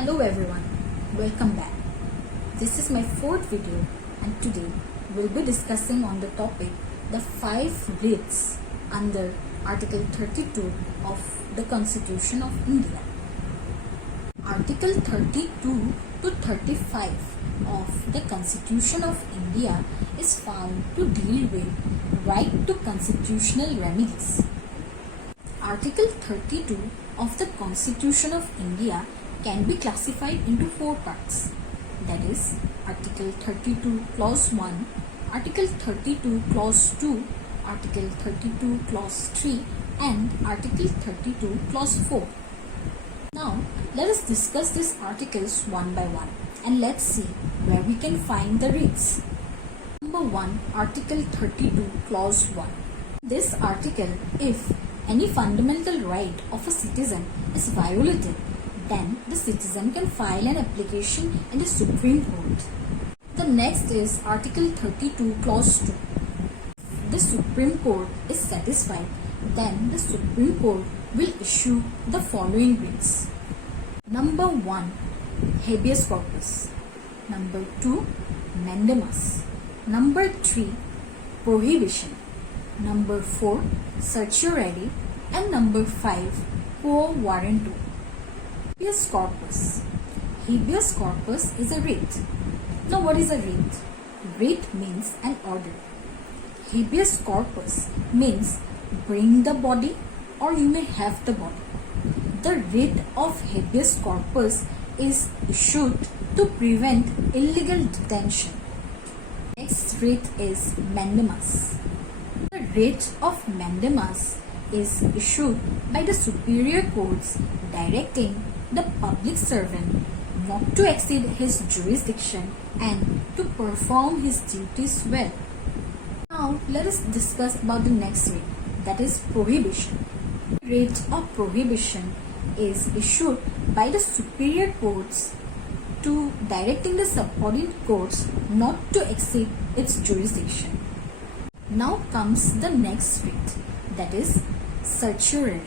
Hello everyone, welcome back. This is my fourth video and today we'll be discussing on the topic the 5 writs under Article 32 of the Constitution of India. Article 32 to 35 of the Constitution of India is found to deal with right to constitutional remedies. Article 32 of the Constitution of India can be classified into 4 parts, that is Article 32 Clause 1, Article 32 Clause 2, Article 32 Clause 3 and Article 32 Clause 4. Now let us discuss these articles one by one and let's see where we can find the writs. Number 1, Article 32 Clause 1. This article, if any fundamental right of a citizen is violated, then the citizen can file an application in the Supreme Court. The next is Article 32 Clause 2. If the Supreme Court is satisfied, then the Supreme Court will issue the following writs. Number 1, Habeas Corpus. Number 2, Mandamus. Number 3, Prohibition. Number 4, Certiorari. And number 5, Quo Warranto. Habeas Corpus. Habeas Corpus is a writ. Now what is a writ? Writ means an order. Habeas Corpus means bring the body or you may have the body. The writ of Habeas Corpus is issued to prevent illegal detention. Next writ is Mandamus. The writ of Mandamus is issued by the superior courts directing the public servant not to exceed his jurisdiction and to perform his duties well. Now let us discuss about the next writ, that is Prohibition. The writ of Prohibition is issued by the superior courts to directing the subordinate courts not to exceed its jurisdiction. Now comes the next writ, that is Certiorari.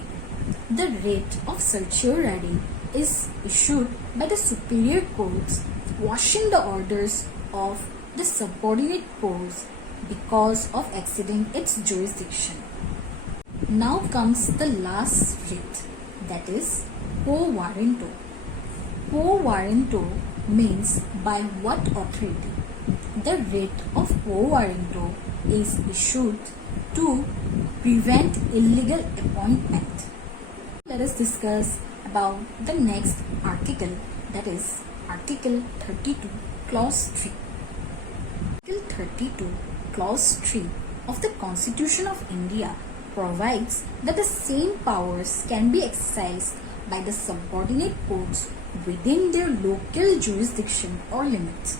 The writ of Certiorari is issued by the superior courts quashing the orders of the subordinate courts because of exceeding its jurisdiction. Now comes the last writ, that is Quo Warranto. Quo Warranto means by what authority. The writ of Quo Warranto is issued to prevent illegal appointment. Let us discuss about the next article, that is Article 32 Clause 3. Article 32 Clause 3 of the Constitution of India provides that the same powers can be exercised by the subordinate courts within their local jurisdiction or limits.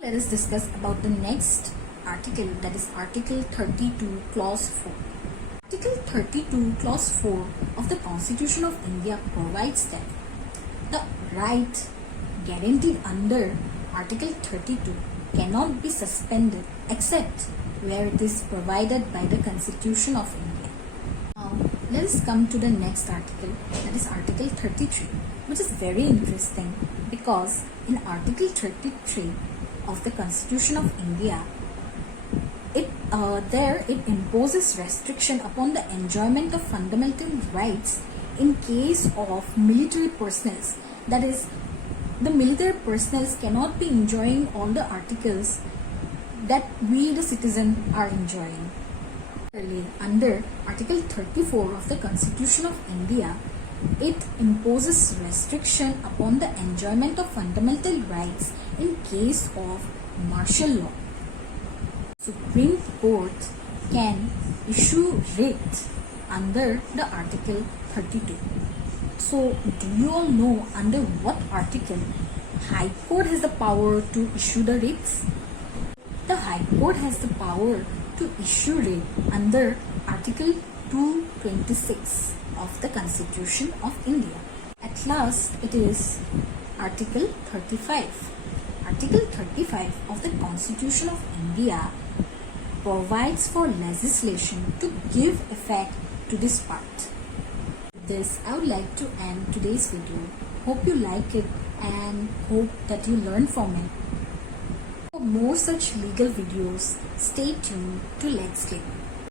Let us discuss about the next article, that is Article 32 Clause 4. Article 32 Clause 4 of the Constitution of India provides that the right guaranteed under Article 32 cannot be suspended except where it is provided by the Constitution of India. Now let us come to the next article, that is Article 33, which is very interesting because in Article 33 of the Constitution of India, it imposes restriction upon the enjoyment of fundamental rights in case of military personnel. That is, the military personnel cannot be enjoying all the articles that we the citizen are enjoying. Under Article 34 of the Constitution of India, it imposes restriction upon the enjoyment of fundamental rights in case of martial law. Supreme Court can issue writ under the Article 32. So, do you all know under what article High Court has the power to issue the writs? The High Court has the power to issue writ under Article 226 of the Constitution of India. At last, it is Article 35. Article 35 of the Constitution of India provides for legislation to give effect to this part. With this, I would like to end today's video. Hope you like it and hope that you learn from it. For more such legal videos, stay tuned to Let's Click.